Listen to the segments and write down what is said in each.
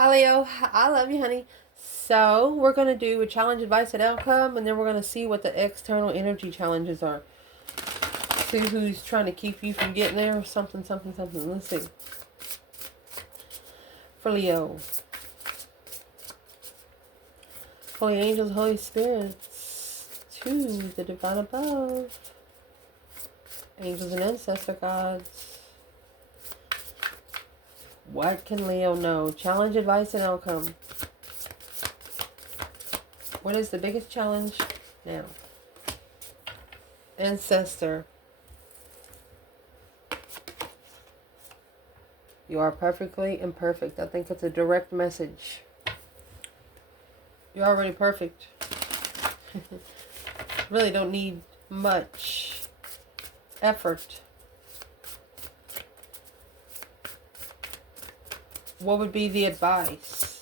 Hi Leo, I love you, honey. So we're gonna do a challenge, advice, and outcome, and then we're gonna see what the external energy challenges are. See who's trying to keep you from getting there, or something, something, something. Let's see. For Leo, holy angels, holy spirits, to the divine above, angels and ancestor gods. What can Leo know? Challenge, advice, and outcome. What is the biggest challenge now? Ancestor. You are perfectly imperfect. I think it's a direct message. You're already perfect. Really don't need much effort. What would be the advice?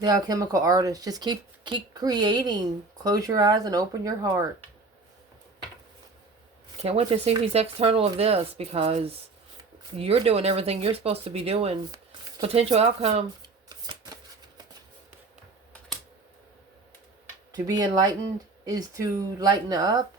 The alchemical artist. Just keep creating. Close your eyes and open your heart. Can't wait to see who's external of this, because you're doing everything you're supposed to be doing. Potential outcome. To be enlightened is to lighten up.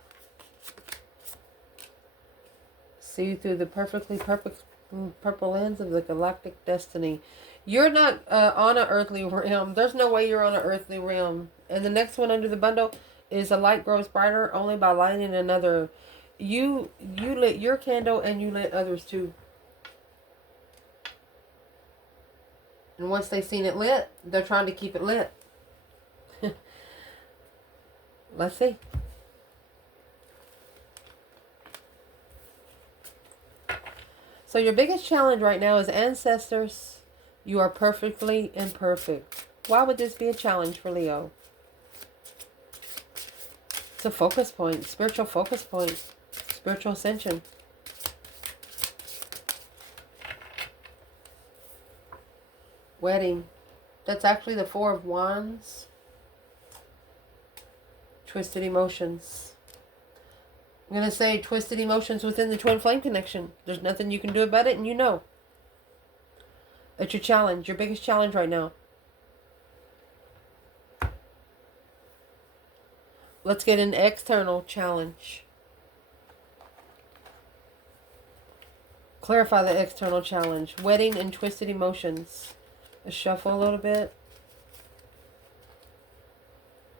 See through the perfectly purple lens of the galactic destiny. You're not on an earthly realm. There's no way you're on an earthly realm. And the next one under the bundle is a light grows brighter only by lighting another. You lit your candle and you lit others too. And once they've seen it lit, they're trying to keep it lit. Let's see. So your biggest challenge right now is ancestors. You are perfectly imperfect. Why would this be a challenge for Leo? It's a focus point, spiritual focus point, spiritual ascension. Wedding. That's actually the Four of Wands. Twisted emotions. I'm going to say twisted emotions within the twin flame connection. There's nothing you can do about it, and you know. It's your challenge, your biggest challenge right now. Let's get an external challenge. Clarify the external challenge. Wedding and twisted emotions. Let's shuffle a little bit.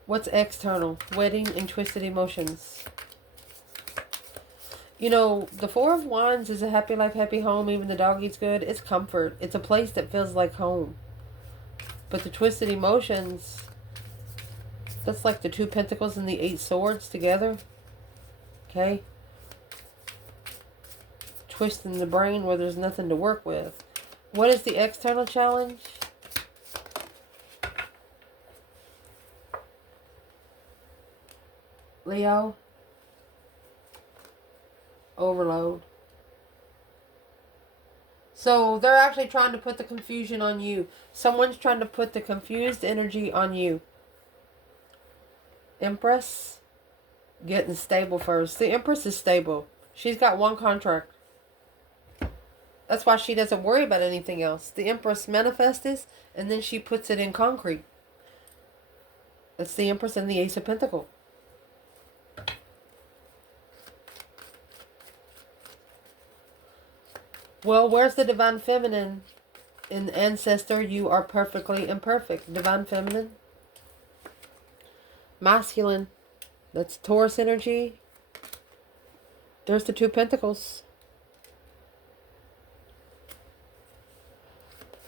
What's external? Wedding and twisted emotions. You know, the Four of Wands is a happy life, happy home. Even the dog eats good. It's comfort. It's a place that feels like home. But the twisted emotions, that's like the Two Pentacles and the Eight Swords together. Okay? Twisting the brain where there's nothing to work with. What is the external challenge? Leo? Overload. So they're actually trying to put the confusion on you. Someone's trying to put the confused energy on you. Empress, getting stable first. The Empress is stable. She's got one contract. That's why she doesn't worry about anything else. The Empress manifests and then she puts it in concrete. That's the Empress and the Ace of Pentacles. Well, where's the Divine Feminine? In Ancestor, you are perfectly imperfect. Divine Feminine. Masculine. That's Taurus energy. There's the Two Pentacles.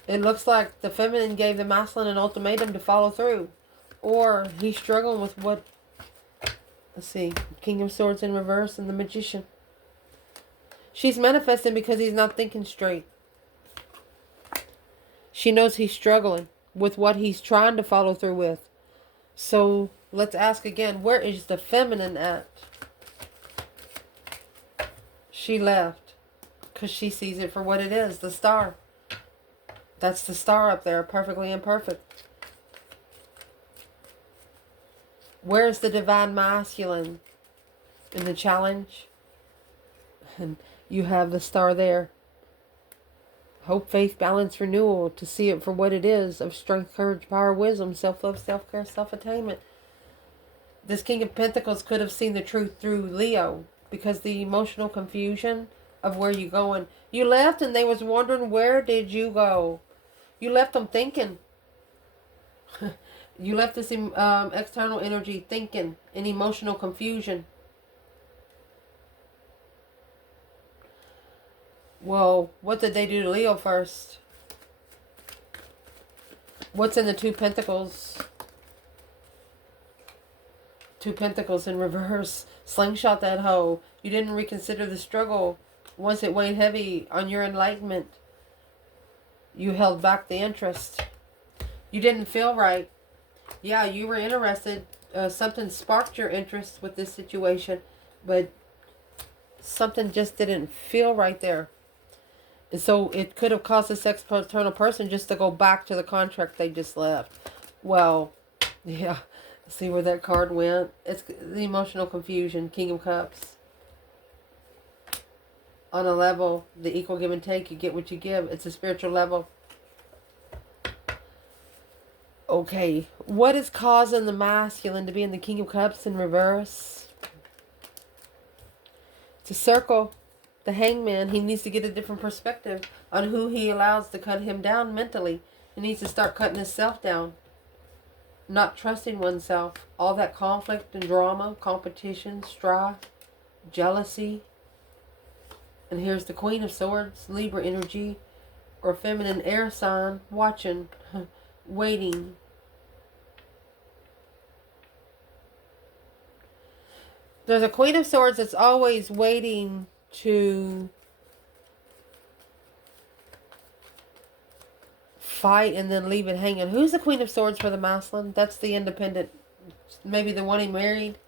It looks like the feminine gave the masculine an ultimatum to follow through. Or he's struggling with what... Let's see. King of Swords in reverse and the Magician. She's manifesting because he's not thinking straight. She knows he's struggling with what he's trying to follow through with. So let's ask again, where is the feminine at? She left because she sees it for what it is, the star. That's the star up there, perfectly imperfect. Where's the divine masculine in the challenge? And you have the star there. Hope, faith, balance, renewal, to see it for what it is, of strength, courage, power, wisdom, self-love, self-care, self-attainment. This King of Pentacles could have seen the truth through Leo, because the emotional confusion of where you going. You left and they was wondering, where did you go? You left them thinking. You left this external energy thinking in emotional confusion. Well, what did they do to Leo first? What's in the Two Pentacles? Two Pentacles in reverse. Slingshot that hoe. You didn't reconsider the struggle. Once it weighed heavy on your enlightenment, you held back the interest. You didn't feel right. Yeah, you were interested. Something sparked your interest with this situation, but something just didn't feel right there. And so it could have caused this external person just to go back to the contract they just left. Well, yeah. See where that card went? It's the emotional confusion. King of Cups. On a level, the equal give and take. You get what you give. It's a spiritual level. Okay. What is causing the masculine to be in the King of Cups in reverse? It's a circle. The Hangman, he needs to get a different perspective on who he allows to cut him down mentally. He needs to start cutting himself down. Not trusting oneself. All that conflict and drama, competition, strife, jealousy. And here's the Queen of Swords, Libra energy, or feminine air sign, watching, waiting. There's a Queen of Swords that's always waiting to fight and then leave it hanging. Who's the Queen of Swords for the masculine? That's the independent. Maybe the one he married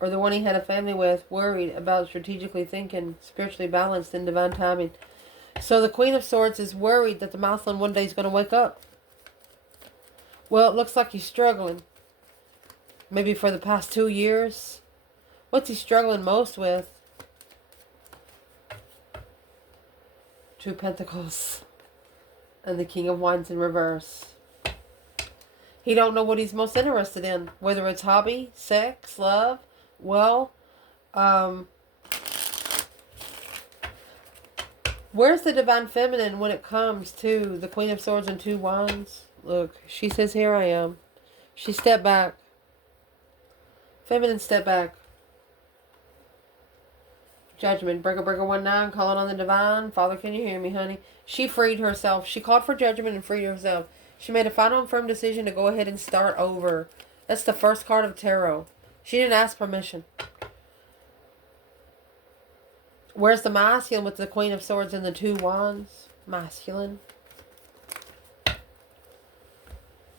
or the one he had a family with, worried about strategically thinking, spiritually balanced in divine timing. So the Queen of Swords is worried that the masculine one day is going to wake up. Well, it looks like he's struggling. Maybe for the past 2 years. What's he struggling most with? Two Pentacles. And the King of Wands in reverse. He don't know what he's most interested in. Whether it's hobby, sex, love. Well, where's the Divine Feminine when it comes to the Queen of Swords and Two Wands? Look, she says, here I am. She stepped back. Feminine step back. Judgment. Breaker 19, calling on the divine. Father, can you hear me, honey? She freed herself. She called for judgment and freed herself. She made a final and firm decision to go ahead and start over. That's the first card of tarot. She didn't ask permission. Where's the masculine with the Queen of Swords and the Two Wands? Masculine.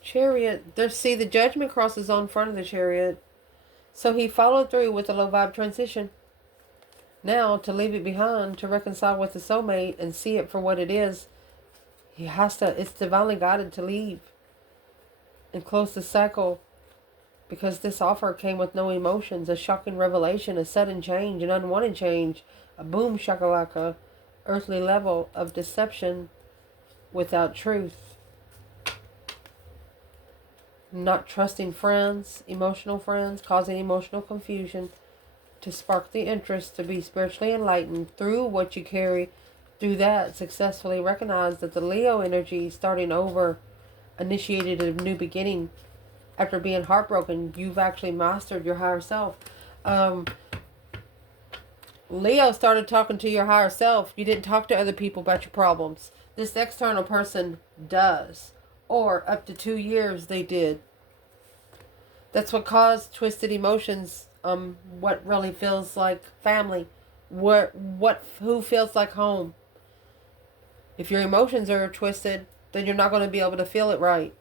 Chariot. There, see, the Judgment cross is on front of the Chariot. So he followed through with the low vibe transition. Now, to leave it behind, to reconcile with the soulmate and see it for what it is, he has to, it's divinely guided to leave and close the cycle, because this offer came with no emotions, a shocking revelation, a sudden change, an unwanted change, a boom shakalaka, earthly level of deception without truth. Not trusting friends, emotional friends, causing emotional confusion, to spark the interest, to be spiritually enlightened through what you carry. Through that, successfully recognize that the Leo energy, starting over, initiated a new beginning. After being heartbroken, you've actually mastered your higher self. Leo started talking to your higher self. You didn't talk to other people about your problems. This external person does. Or up to 2 years they did. That's what caused twisted emotions. What really feels like family, who feels like home. If your emotions are twisted, then you're not going to be able to feel it right.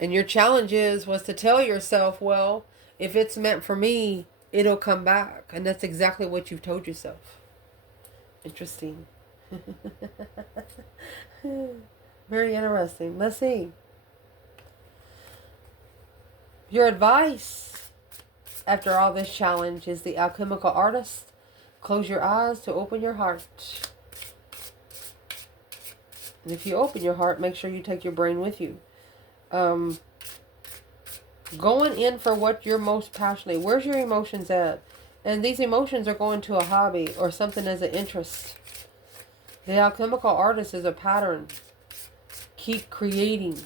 And your challenge was to tell yourself, well, if it's meant for me, it'll come back. And that's exactly what you've told yourself. Interesting. Very interesting. Let's see. Your advice after all this challenge is the alchemical artist, Close your eyes to open your heart. And if you open your heart, make sure you take your brain with you. Going in for what you're most passionate. Where's your emotions at? And these emotions are going to a hobby or something as an interest. The alchemical artist is a pattern. Keep creating.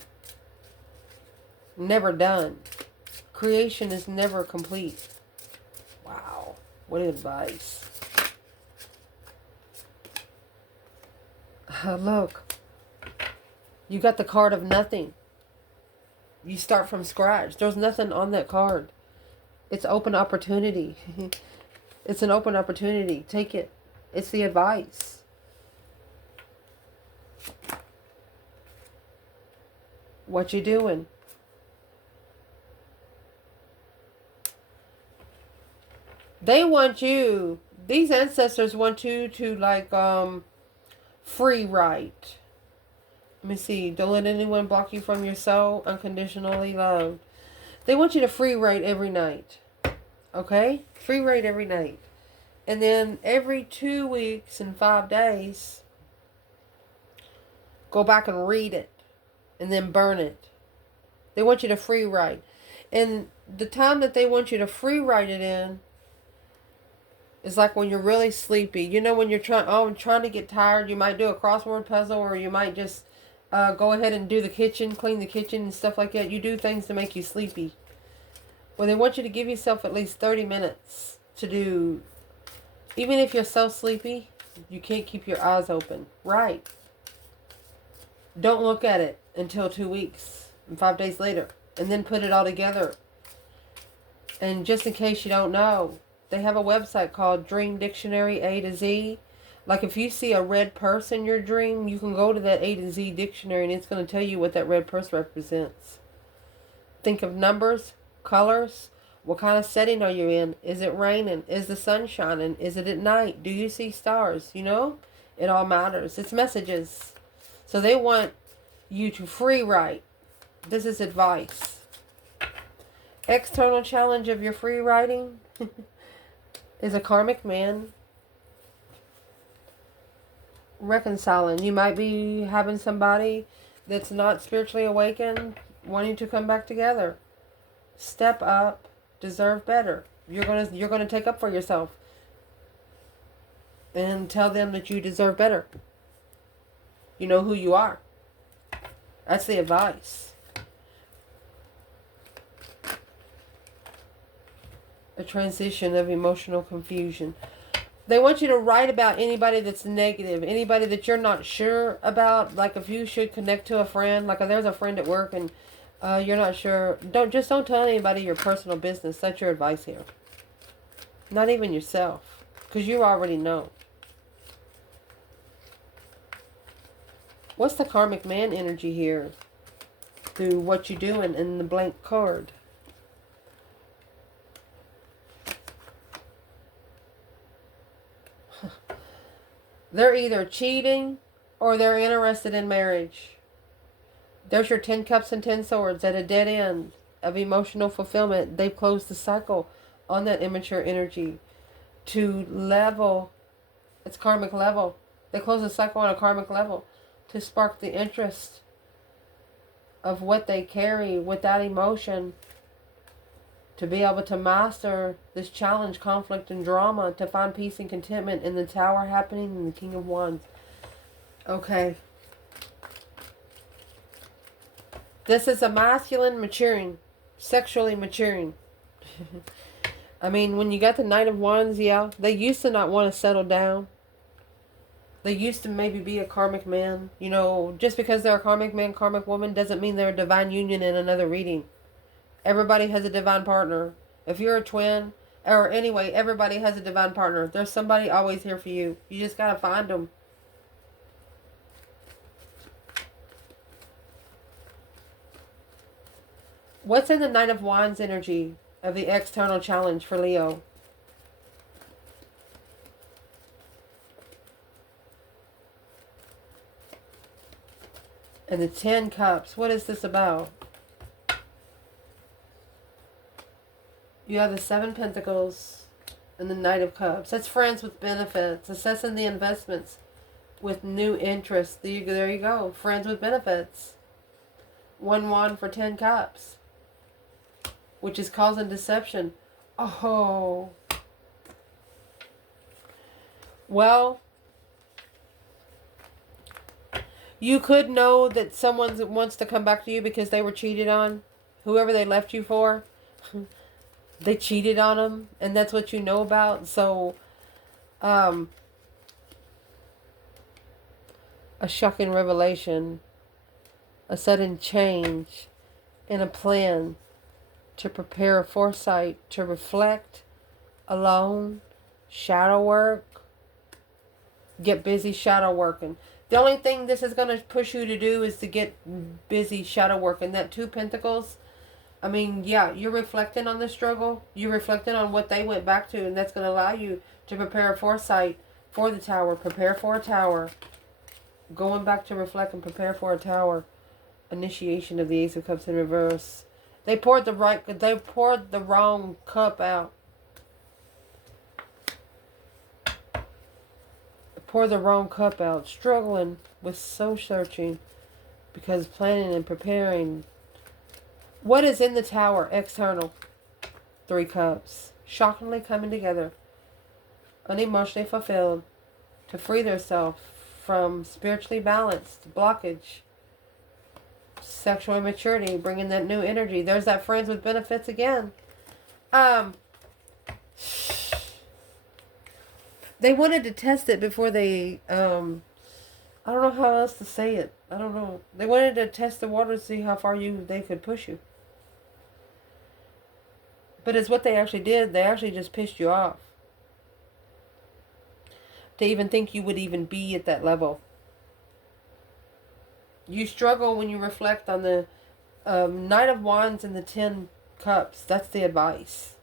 Never done. Creation is never complete. Wow. What advice. Look. You got the card of nothing. You start from scratch. There's nothing on that card. It's open opportunity. It's an open opportunity. Take it. It's the advice. What you doing? They want you. These ancestors want you to like free write. Let me see. Don't let anyone block you from your soul. Unconditionally loved. They want you to free write every night. Okay? Free write every night. And then every 2 weeks and 5 days, go back and read it. And then burn it. They want you to free write. And the time that they want you to free write it in is like when you're really sleepy. You know, when you're trying to get tired, you might do a crossword puzzle, or you might just go ahead and do the kitchen, clean the kitchen and stuff like that. You do things to make you sleepy. Well, they want you to give yourself at least 30 minutes to do. Even if you're so sleepy, you can't keep your eyes open. Right. Don't look at it until 2 weeks and 5 days later. And then put it all together. And just in case you don't know, they have a website called Dream Dictionary A to Z. Like if you see a red purse in your dream, you can go to that A to Z dictionary and it's going to tell you what that red purse represents. Think of numbers, colors. What kind of setting are you in? Is it raining? Is the sun shining? Is it at night? Do you see stars? You know? It all matters. It's messages. So they want you to free write. This is advice. External challenge of your free writing is a karmic man reconciling. You might be having somebody that's not spiritually awakened wanting to come back together. Step up. Deserve better. You're gonna take up for yourself and tell them that you deserve better. You know who you are. That's the advice. A transition of emotional confusion. They want you to write about anybody that's negative, anybody that you're not sure about. Like if you should connect to a friend, like if there's a friend at work and you're not sure, don't tell anybody your personal business. That's your advice here. Not even yourself, because you already know. What's the karmic man energy here through what you're doing in the blank card? They're either cheating or they're interested in marriage. There's your 10 cups and 10 swords at a dead end of emotional fulfillment. They've closed the cycle on that immature energy to level. It's karmic level. They close the cycle on a karmic level to spark the interest of what they carry with that emotion, to be able to master this challenge, conflict, and drama, to find peace and contentment in the Tower happening in the King of Wands. Okay. This is a masculine maturing, sexually maturing. I mean, when you got the Knight of Wands, yeah, they used to not want to settle down. They used to maybe be a karmic man. You know, just because they're a karmic man, karmic woman, doesn't mean they're a divine union in another reading. Everybody has a divine partner. If you're a twin, or anyway, everybody has a divine partner. There's somebody always here for you. You just got to find them. What's in the Knight of Wands energy of the external challenge for Leo? And the 10 cups. What is this about? You have the 7 pentacles. And the Knight of Cups. That's friends with benefits. Assessing the investments with new interests. There you go. Friends with benefits. 1 wand for 10 cups. Which is causing deception. Oh. Well, you could know that someone wants to come back to you because they were cheated on. Whoever they left you for, they cheated on them, and that's what you know about. So, a shocking revelation, a sudden change in a plan to prepare a foresight, to reflect, alone, shadow work, get busy shadow working. The only thing this is going to push you to do is to get busy shadow working. That 2 Pentacles, I mean, yeah, you're reflecting on the struggle. You're reflecting on what they went back to, and that's going to allow you to prepare a foresight for the Tower. Prepare for a Tower. Going back to reflect and prepare for a Tower. Initiation of the Ace of Cups in reverse. They poured the wrong cup out. Pour the wrong cup out. Struggling with soul searching because planning and preparing. What is in the Tower? External. 3 cups. Shockingly coming together. Unemotionally fulfilled. To free themselves from spiritually balanced blockage. Sexual immaturity. Bringing that new energy. There's that friends with benefits again. They wanted to test it before they, I don't know how else to say it. I don't know. They wanted to test the water to see how far they could push you. But it's what they actually did. They actually just pissed you off. To even think you would even be at that level. You struggle when you reflect on the Knight of Wands and the 10 Cups. That's the advice.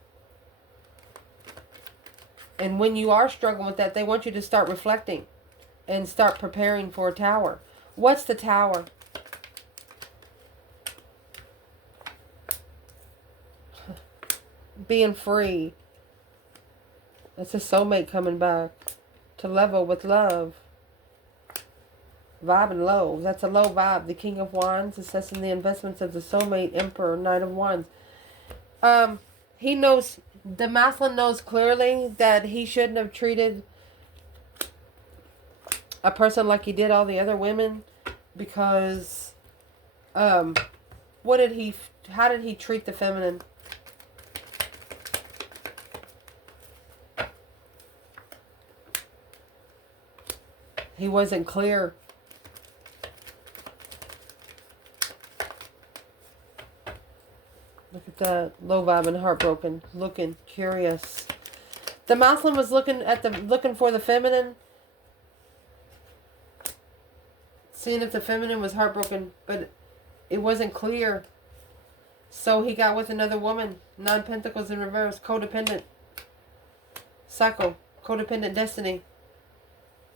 And when you are struggling with that, they want you to start reflecting and start preparing for a Tower. What's the Tower? Being free. That's a soulmate coming back to level with love. Vibing low. That's a low vibe. The King of Wands, assessing the investments of the soulmate, Emperor, Knight of Wands. He knows, the masculine knows clearly that he shouldn't have treated a person like he did all the other women, because how did he treat the feminine? He wasn't clear. Look at that. Low vibe and heartbroken. Looking curious. The masculine was looking for the feminine. Seeing if the feminine was heartbroken, but it wasn't clear. So he got with another woman. 9 Pentacles in reverse. Codependent. Cycle. Codependent destiny.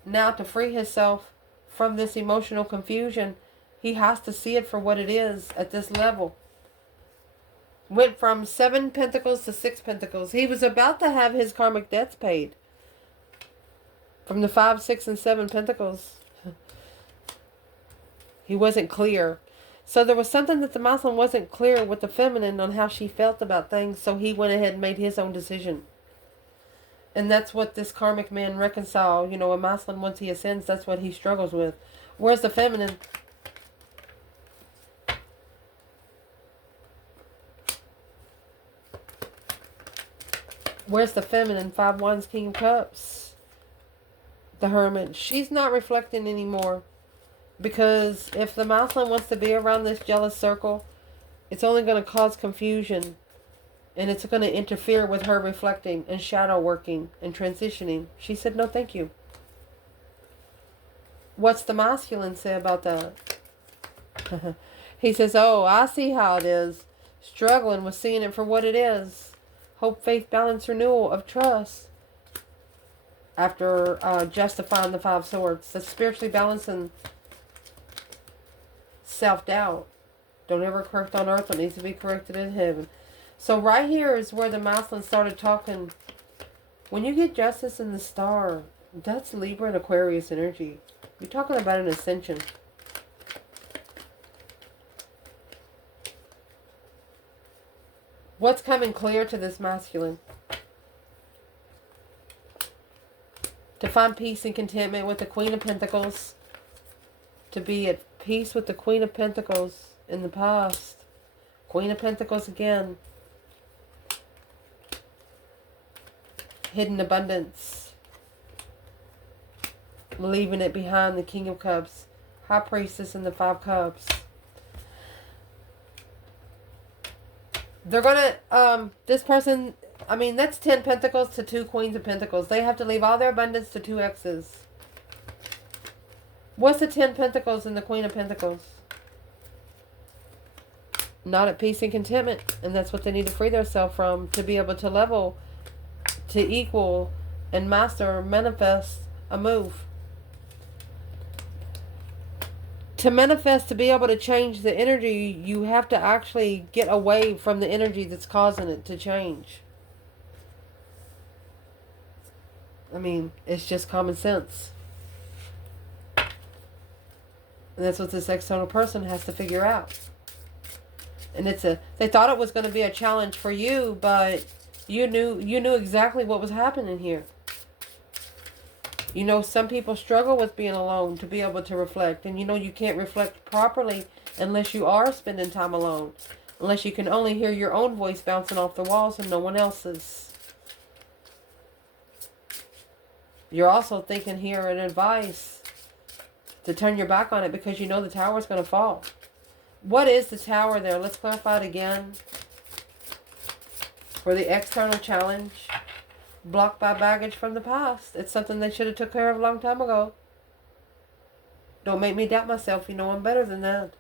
Now to free himself from this emotional confusion, he has to see it for what it is at this level. Went from 7 Pentacles to 6 Pentacles. He was about to have his karmic debts paid. From the 5, 6, and 7 Pentacles. He wasn't clear. So there was something that the masculine wasn't clear with the feminine on how she felt about things. So he went ahead and made his own decision. And that's what this karmic man reconcile. You know, a masculine, once he ascends, that's what he struggles with. Where's the feminine? Where's the feminine? 5 Wands, King of Cups. The Hermit. She's not reflecting anymore. Because if the masculine wants to be around this jealous circle, it's only going to cause confusion. And it's going to interfere with her reflecting and shadow working and transitioning. She said, no, thank you. What's the masculine say about that? He says, oh, I see how it is. Struggling with seeing it for what it is. Hope, faith, balance, renewal of trust. After justifying the 5 swords. That's spiritually balancing self-doubt. Don't ever correct on earth what needs to be corrected in heaven. So right here is where the masculine started talking When you get Justice in the Star, that's Libra and Aquarius energy. You're talking about an ascension. What's coming clear to this masculine? To find peace and contentment with the Queen of Pentacles. To be at peace with the Queen of Pentacles in the past. Queen of Pentacles again. Hidden abundance. Leaving it behind, the King of Cups. High Priestess and the 5 Cups. They're gonna, this person, I mean, that's 10 Pentacles to 2 Queens of Pentacles. They have to leave all their abundance to 2 exes. What's the 10 Pentacles and the Queen of Pentacles? Not at peace and contentment. And that's what they need to free themselves from, to be able to level, to equal, and master, or manifest a move. To manifest, to be able to change the energy, you have to actually get away from the energy that's causing it to change. I mean, it's just common sense. And that's what this external person has to figure out. And they thought it was going to be a challenge for you, but you knew exactly what was happening here. You know, some people struggle with being alone, to be able to reflect. And you know, you can't reflect properly unless you are spending time alone. Unless you can only hear your own voice bouncing off the walls and no one else's. You're also thinking here an advice to turn your back on it, because you know the tower is going to fall. What is the tower there? Let's clarify it again. For the external challenge. Blocked by baggage from the past. It's something they should have took care of a long time ago. Don't make me doubt myself. You know I'm better than that.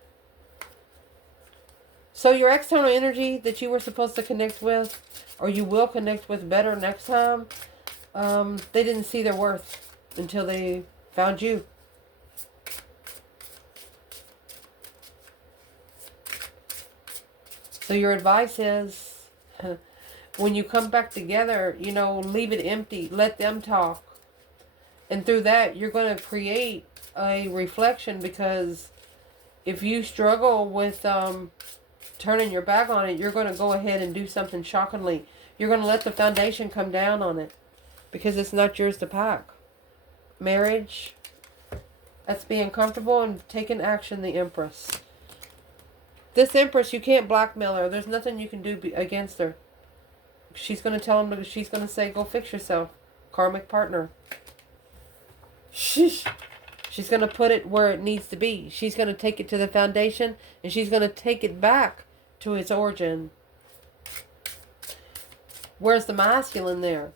So your external energy that you were supposed to connect with, or you will connect with better next time, they didn't see their worth until they found you. So your advice is, when you come back together, you know, leave it empty. Let them talk. And through that, you're going to create a reflection, because if you struggle with turning your back on it, you're going to go ahead and do something shockingly. You're going to let the foundation come down on it, because it's not yours to pack. Marriage, that's being comfortable and taking action, the Empress. This Empress, you can't blackmail her. There's nothing you can do against her. She's going to tell him, she's going to say, go fix yourself. Karmic partner. Sheesh. She's going to put it where it needs to be. She's going to take it to the foundation, and she's going to take it back to its origin. Where's the masculine there?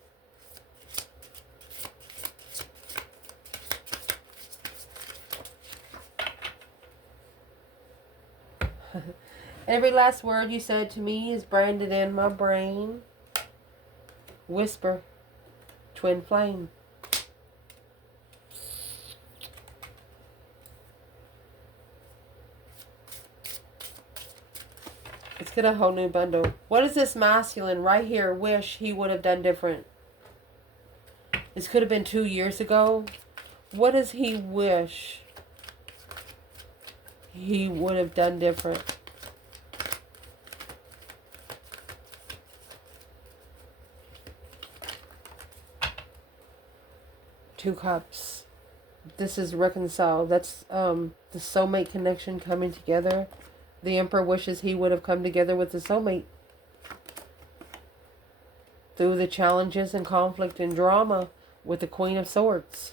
Every last word you said to me is branded in my brain. Wysper. Twin flame. Let's get a whole new bundle. What does this masculine right here wish he would have done different? This could have been 2 years ago. What does he wish he would have done different? Two cups. This is reconciled. That's the soulmate connection coming together. The Emperor wishes he would have come together with the soulmate. Through the challenges and conflict and drama with the Queen of Swords.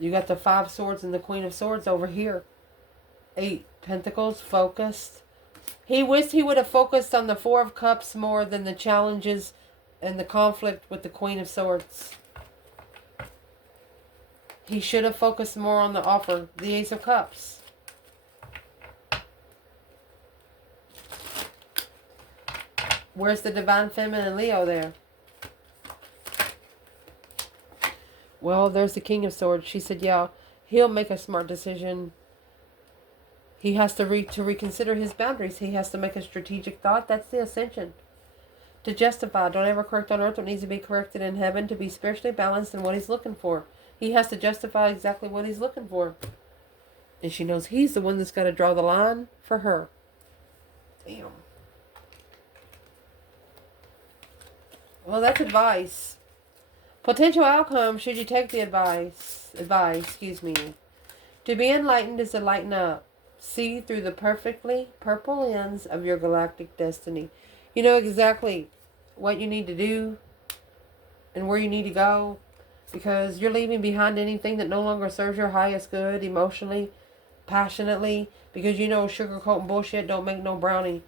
You got the 5 Swords and the Queen of Swords over here. 8 Pentacles, focused. He wished he would have focused on the 4 of Cups more than the challenges and the conflict with the Queen of Swords. He should have focused more on the offer, the Ace of Cups. Where's the Divine Feminine Leo there? Well, there's the King of Swords. She said, yeah, he'll make a smart decision. He has to reconsider his boundaries. He has to make a strategic thought. That's the ascension. To justify, don't ever correct on earth what needs to be corrected in heaven, to be spiritually balanced in what he's looking for. He has to justify exactly what he's looking for. And she knows he's the one that's got to draw the line for her. Damn. Well, that's advice. Potential outcome, should you take the advice, to be enlightened is to lighten up. See through the perfectly purple lens of your galactic destiny. You know exactly what you need to do and where you need to go, because you're leaving behind anything that no longer serves your highest good emotionally, passionately, because you know sugarcoat and bullshit don't make no brownie.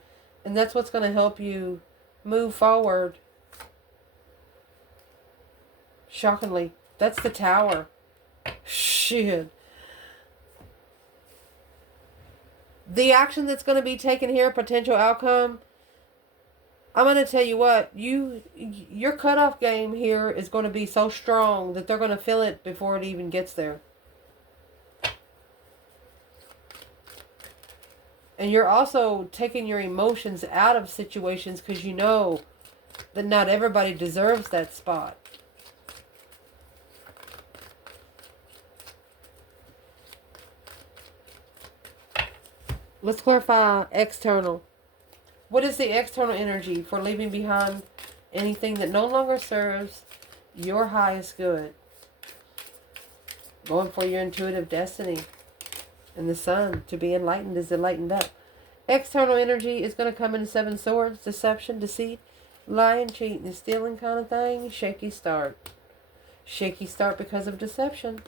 And that's what's going to help you move forward. Shockingly, that's the Tower. Shit. The action that's going to be taken here, potential outcome, I'm going to tell you what, your cutoff game here is going to be so strong that they're going to feel it before it even gets there. And you're also taking your emotions out of situations because you know that not everybody deserves that spot. Let's clarify external. What is the external energy for leaving behind anything that no longer serves your highest good? Going for your intuitive destiny. And the sun, to be enlightened, is enlightened up. External energy is going to come in 7 swords, deception, deceit, lying, cheating, and stealing kind of thing. Shaky start. Shaky start because of deception.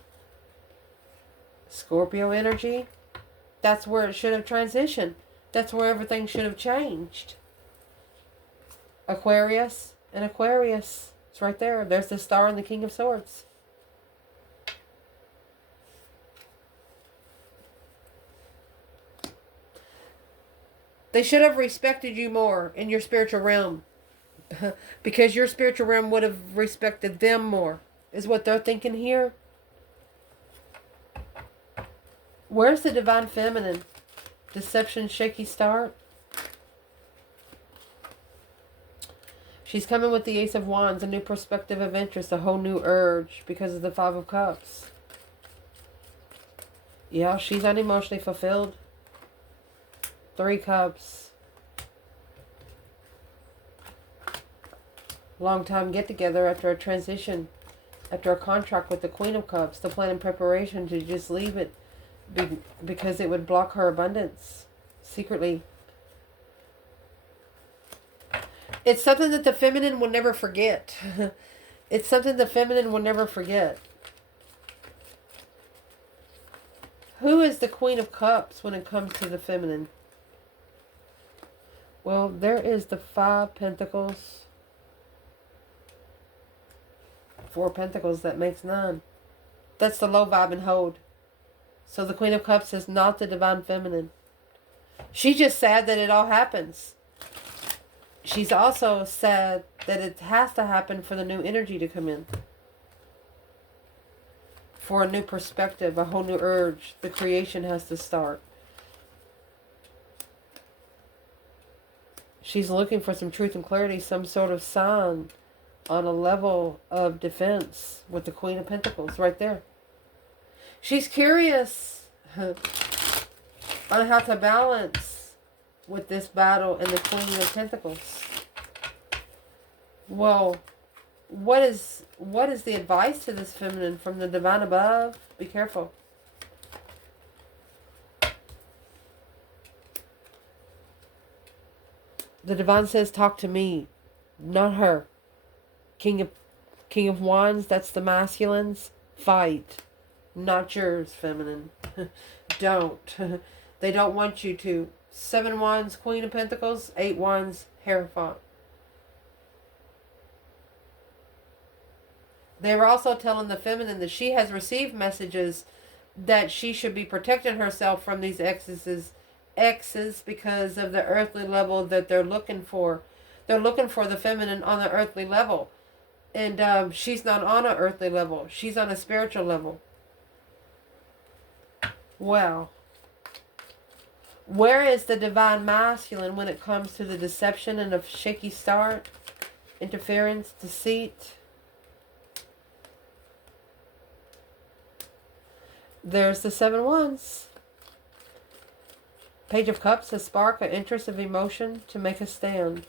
Scorpio energy. That's where it should have transitioned. That's where everything should have changed. Aquarius and Aquarius. It's right there. There's the star and the King of Swords. They should have respected you more in your spiritual realm. Because your spiritual realm would have respected them more. Is what they're thinking here. Where's the divine feminine? Deception, shaky start. She's coming with the Ace of Wands, a new perspective of interest, a whole new urge because of the 5 of Cups. Yeah, she's unemotionally fulfilled. 3 Cups. Long time get together after a transition, after a contract with the Queen of Cups, the plan and preparation to just leave it because it would block her abundance secretly. It's something that the feminine will never forget. It's something the feminine will never forget. Who is the Queen of Cups when it comes to the feminine? Well, there is the 5 Pentacles. 4 Pentacles, that makes 9. That's the low vibe and hold. So the Queen of Cups is not the divine feminine. She's just sad that it all happens. She's also sad that it has to happen for the new energy to come in. For a new perspective, a whole new urge. The creation has to start. She's looking for some truth and clarity, some sort of sign on a level of defense with the Queen of Pentacles right there. She's curious on how to balance with this battle and the Queen of Pentacles. Well, what is the advice to this feminine from the divine above? Be careful. The divine says, talk to me, not her. King of Wands, that's the masculines. Fight. Not yours, feminine. Don't. They don't want you to. 7 Wands, Queen of Pentacles. 8 Wands, Hierophant. They were also telling the feminine that she has received messages that she should be protecting herself from these exes because of the earthly level that they're looking for. They're looking for the feminine on the earthly level. And she's not on an earthly level. She's on a spiritual level. Wow. Where is the divine masculine when it comes to the deception and a shaky start, interference, deceit? There's the 7 Wands. Page of Cups, a spark, an interest of emotion to make a stand.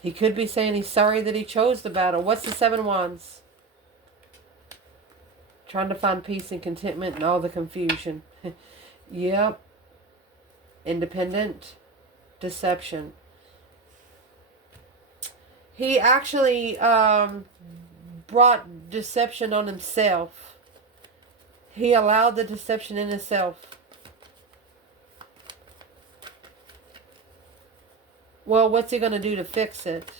He could be saying he's sorry that he chose the battle. What's the 7 Wands? Trying to find peace and contentment in all the confusion. Yep. Independent. Deception. He actually brought deception on himself. He allowed the deception in himself. Well, what's he going to do to fix it?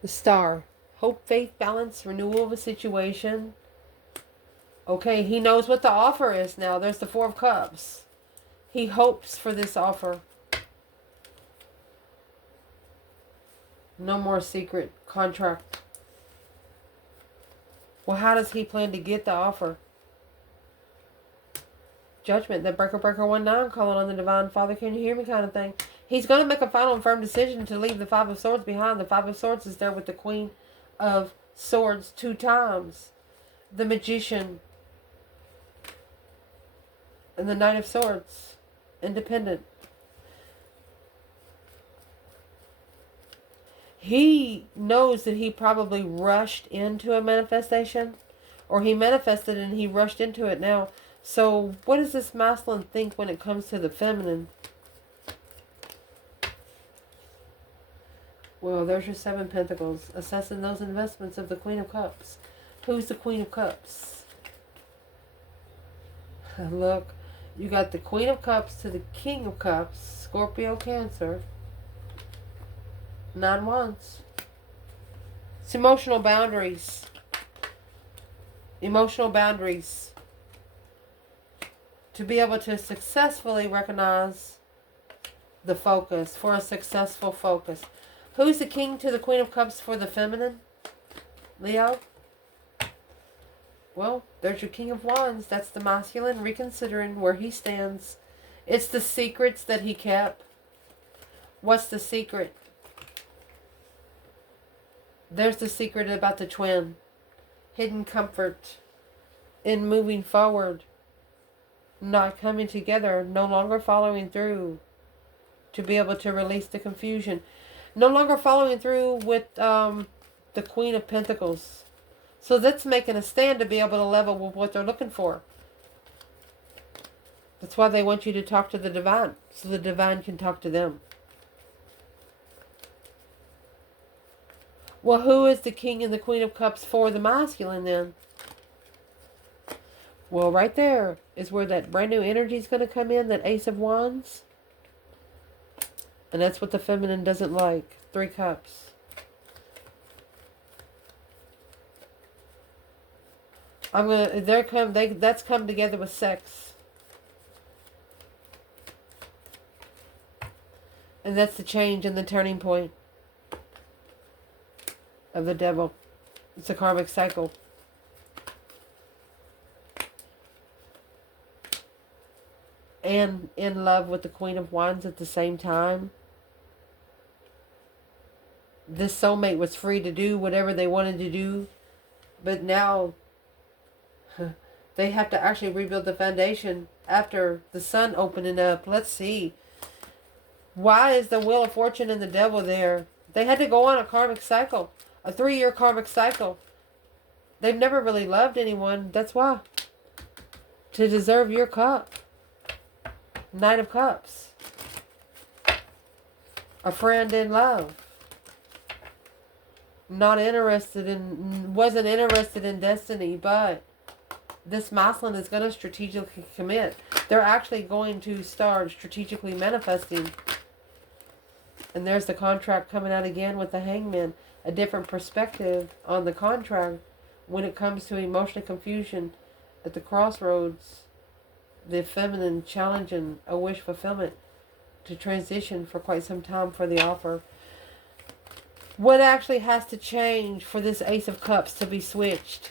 The Star. Hope, faith, balance, renewal of a situation. Okay, he knows what the offer is now. There's the 4 of Cups. He hopes for this offer. No more secret contract. Well, how does he plan to get the offer? Judgment. The breaker 19 calling on the divine father. Can you hear me kind of thing. He's going to make a final and firm decision to leave the 5 of Swords behind. The 5 of Swords is there with the Queen of Swords 2 times. The Magician. And the Knight of Swords. Independent. He knows that he probably rushed into a manifestation. Or he manifested and he rushed into it now. So what does this masculine think when it comes to the feminine? Well, there's your 7 Pentacles. Assessing those investments of the Queen of Cups. Who's the Queen of Cups? Look, you got the Queen of Cups to the King of Cups. Scorpio, Cancer. 9 Wands. It's emotional boundaries. Emotional boundaries. To be able to successfully recognize the focus. For a successful focus. Who's the King to the Queen of Cups for the feminine? Leo? Well, there's your King of Wands. That's the masculine reconsidering where he stands. It's the secrets that he kept. What's the secret? There's the secret about the twin. Hidden comfort in moving forward. Not coming together. No longer following through. To be able to release the confusion. No longer following through with the Queen of Pentacles. So that's making a stand to be able to level with what they're looking for. That's why they want you to talk to the divine. So the divine can talk to them. Well, who is the King and the Queen of Cups for the masculine then? Well, right there is where that brand new energy is going to come in. That Ace of Wands. And that's what the feminine doesn't like. 3 Cups. That's come together with sex. And that's the change and the turning point of the devil. It's a karmic cycle. And in love with the Queen of Wands at the same time. This soulmate was free to do whatever they wanted to do. But now they have to actually rebuild the foundation after the sun opening up. Let's see. Why is the Wheel of Fortune and the Devil there? They had to go on a karmic cycle. A 3-year karmic cycle. They've never really loved anyone. That's why. To deserve your cup. Knight of Cups. A friend in love. Wasn't interested in destiny, but this masculine is going to strategically commit. They're actually going to start strategically manifesting. And there's the contract coming out again with the Hangman. A different perspective on the contract when it comes to emotional confusion at the crossroads. The feminine challenging a wish fulfillment to transition for quite some time for the offer. What actually has to change for this Ace of Cups to be switched?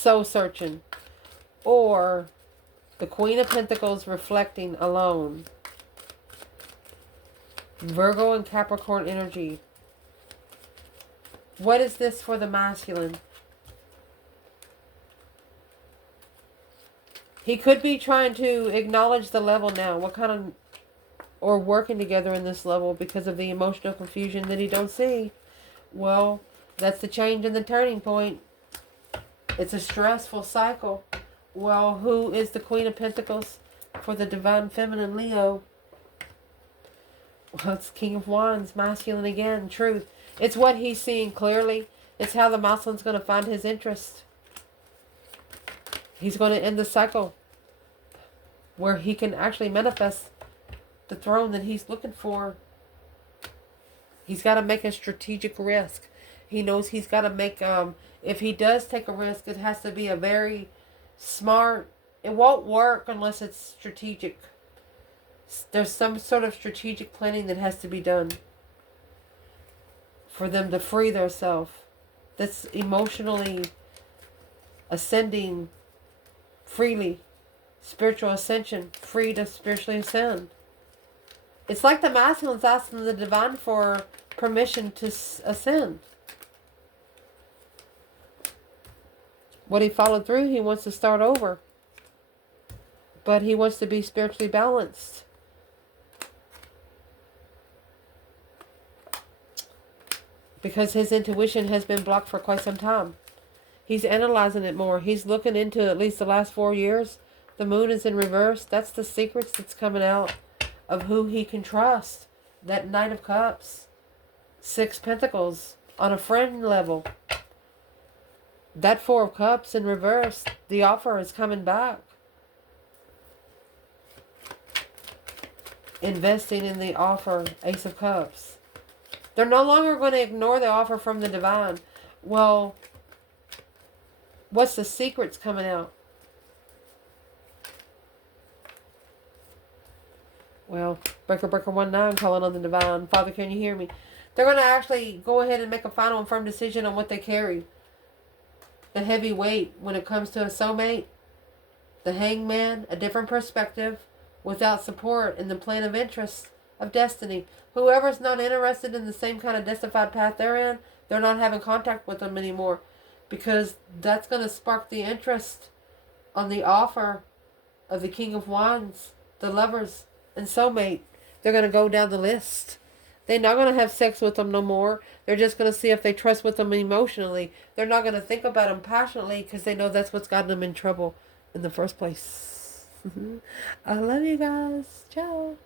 soul searching. Or the Queen of Pentacles reflecting alone. Virgo and Capricorn energy. What is this for the masculine? He could be trying to acknowledge the level now. What kind of... or working together in this level because of the emotional confusion that he don't see. Well, that's the change and the turning point. It's a stressful cycle. Well, who is the Queen of Pentacles for the Divine Feminine Leo? Well, it's King of Wands, masculine again, truth. It's what he's seeing clearly. It's how the masculine's going to find his interest. He's going to end the cycle where he can actually manifest the throne that he's looking for. He's got to make a strategic risk. He knows he's got to make, if he does take a risk, it has to be a very smart, it won't work unless it's strategic. There's some sort of strategic planning that has to be done for them to free themselves. That's emotionally ascending freely. Spiritual ascension. Free to spiritually ascend. It's like the masculine's asking the divine for permission to ascend. What he followed through, he wants to start over. But he wants to be spiritually balanced. Because his intuition has been blocked for quite some time. He's analyzing it more. He's looking into at least the last 4 years. The moon is in reverse. That's the secrets that's coming out of who he can trust. That Knight of Cups. 6 Pentacles on a friend level. That 4 of Cups in reverse. The offer is coming back. Investing in the offer. Ace of Cups. They're no longer going to ignore the offer from the divine. Well, what's the secrets coming out? Well, Breaker 19 calling on the divine. Father, can you hear me? They're going to actually go ahead and make a final and firm decision on what they carry. The heavy weight when it comes to a soulmate. The hangman, a different perspective. Without support in the plan of interest of destiny. Whoever's not interested in the same kind of justified path they're in, they're not having contact with them anymore. Because that's going to spark the interest on the offer of the King of Wands, the lovers, and soulmate. They're going to go down the list. They're not going to have sex with them no more. They're just going to see if they trust with them emotionally. They're not going to think about them passionately because they know that's what's gotten them in trouble in the first place. I love you guys. Ciao.